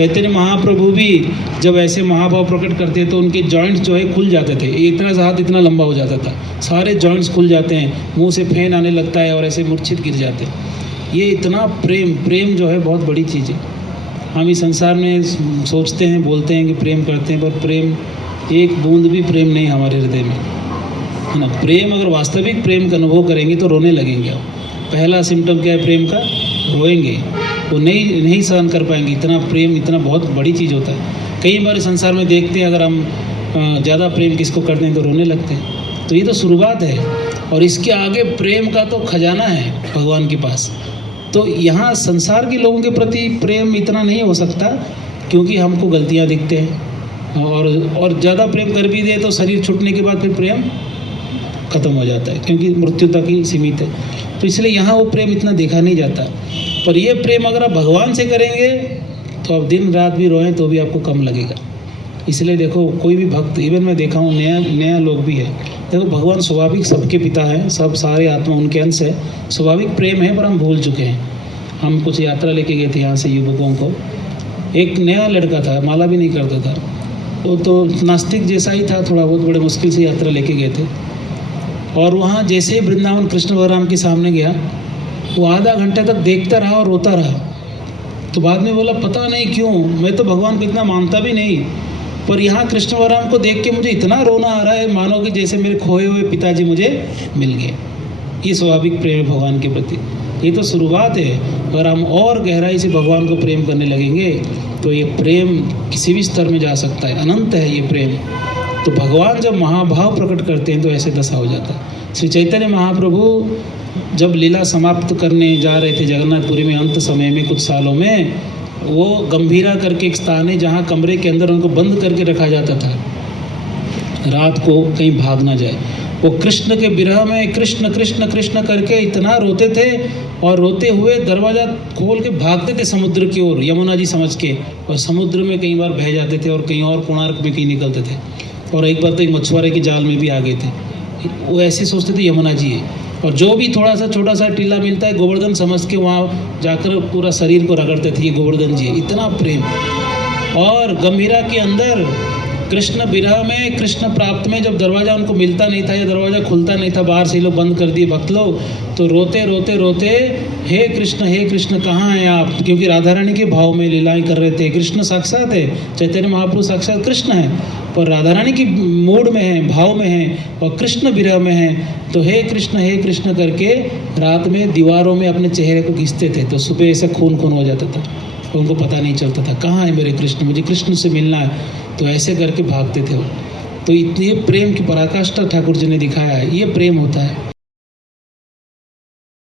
चैतन्य महाप्रभु भी जब ऐसे महाभाव प्रकट करते तो उनके जॉइंट्स जो है खुल जाते थे, इतना सा हाथ इतना लंबा हो जाता था, सारे जॉइंट्स खुल जाते हैं, मुंह से फेन आने लगता है और ऐसे मूर्छित गिर जाते हैं। ये इतना प्रेम जो है बहुत बड़ी चीज़ है। हम इस संसार में सोचते हैं, बोलते हैं कि प्रेम करते हैं, पर प्रेम, एक बूंद भी प्रेम नहीं हमारे हृदय में, है ना। प्रेम, अगर वास्तविक प्रेम का अनुभव करेंगे तो रोने लगेंगे आप। पहला सिम्टम क्या है प्रेम का? रोएंगे, वो नहीं सहन कर पाएंगे। इतना प्रेम, इतना बहुत बड़ी चीज़ होता है। कई बार संसार में देखते हैं, अगर हम ज़्यादा प्रेम किसको करते हैं तो रोने लगते हैं। तो ये तो शुरुआत है, और इसके आगे प्रेम का तो खजाना है भगवान के पास। तो यहाँ संसार के लोगों के प्रति प्रेम इतना नहीं हो सकता, क्योंकि हमको गलतियाँ दिखते हैं, और ज़्यादा प्रेम कर भी दे तो शरीर छूटने के बाद फिर प्रेम खत्म हो जाता है, क्योंकि मृत्यु तक ही सीमित है। तो इसलिए यहाँ वो प्रेम इतना देखा नहीं जाता। पर ये प्रेम अगर आप भगवान से करेंगे तो आप दिन रात भी रोएं तो भी आपको कम लगेगा। इसलिए देखो, कोई भी भक्त, इवन मैं देखा हूँ नया लोग भी है, देखो भगवान स्वाभाविक सबके पिता हैं, सब सारे आत्मा उनके अंश है, स्वाभाविक प्रेम है, पर हम भूल चुके हैं। हम कुछ यात्रा लेके गए थे यहाँ से युवकों को, एक नया लड़का था, माला भी नहीं करता था, वो तो नास्तिक जैसा ही था, थोड़ा बहुत, बड़े मुश्किल से यात्रा लेके गए थे। और वहाँ जैसे ही वृंदावन कृष्ण बलराम के सामने गया, वो आधा घंटे तक देखता रहा और रोता रहा। तो बाद में बोला, पता नहीं क्यों, मैं तो भगवान को इतना मानता भी नहीं, पर यहाँ कृष्ण बलराम को देख के मुझे इतना रोना आ रहा है, मानो कि जैसे मेरे खोए हुए पिताजी मुझे मिल गए। ये स्वाभाविक प्रेम है भगवान के प्रति। ये तो शुरुआत है, अगर हम और गहराई से भगवान को प्रेम करने लगेंगे तो ये प्रेम किसी भी स्तर में जा सकता है, अनंत है ये प्रेम। तो भगवान जब महाभाव प्रकट करते हैं तो ऐसे दशा हो जाता है। श्री चैतन्य महाप्रभु जब लीला समाप्त करने जा रहे थे जगन्नाथपुरी में, अंत समय में, कुछ सालों में, वो गंभीरा करके एक स्थान है जहाँ कमरे के अंदर उनको बंद करके रखा जाता था, रात को कहीं भाग ना जाए। वो कृष्ण के विरह में कृष्ण कृष्ण कृष्ण करके इतना रोते थे, और रोते हुए दरवाज़ा खोल के भागते थे समुद्र की ओर, यमुना जी समझ के, और समुद्र में कई बार बह जाते थे, और कहीं और कोणार्क में कहीं निकलते थे, और एक बार तो एक मछुआरे के जाल में भी आ गए थे। वो ऐसे सोचते थे यमुना जी है, और जो भी थोड़ा सा छोटा सा टीला मिलता है गोवर्धन समझ के वहाँ जाकर पूरा शरीर को रगड़ते थे, ये गोवर्धन जी है। इतना प्रेम। और गंभीरा के अंदर कृष्ण विरह में, कृष्ण प्राप्त में, जब दरवाज़ा उनको मिलता नहीं था या दरवाज़ा खुलता नहीं था, बाहर से लोग बंद कर दिए भक्त लोग, तो रोते रोते रोते, हे कृष्ण कहाँ हैं आप? क्योंकि राधा रानी के भाव में लीलाएं कर रहे थे। कृष्ण साक्षात है, चैतन्य महाप्रभु साक्षात कृष्ण है, पर राधा रानी की मूड में है, भाव में है, और कृष्ण विरह में है। तो हे कृष्ण करके रात में दीवारों में अपने चेहरे को घिसते थे, तो सुबह ऐसे खून हो जाता था, उनको पता नहीं चलता था कहाँ है मेरे कृष्ण, मुझे कृष्ण से मिलना है। तो ऐसे करके भागते थे वो। तो इतने प्रेम की पराकाष्ठा ठाकुर जी ने दिखाया है, ये प्रेम होता है।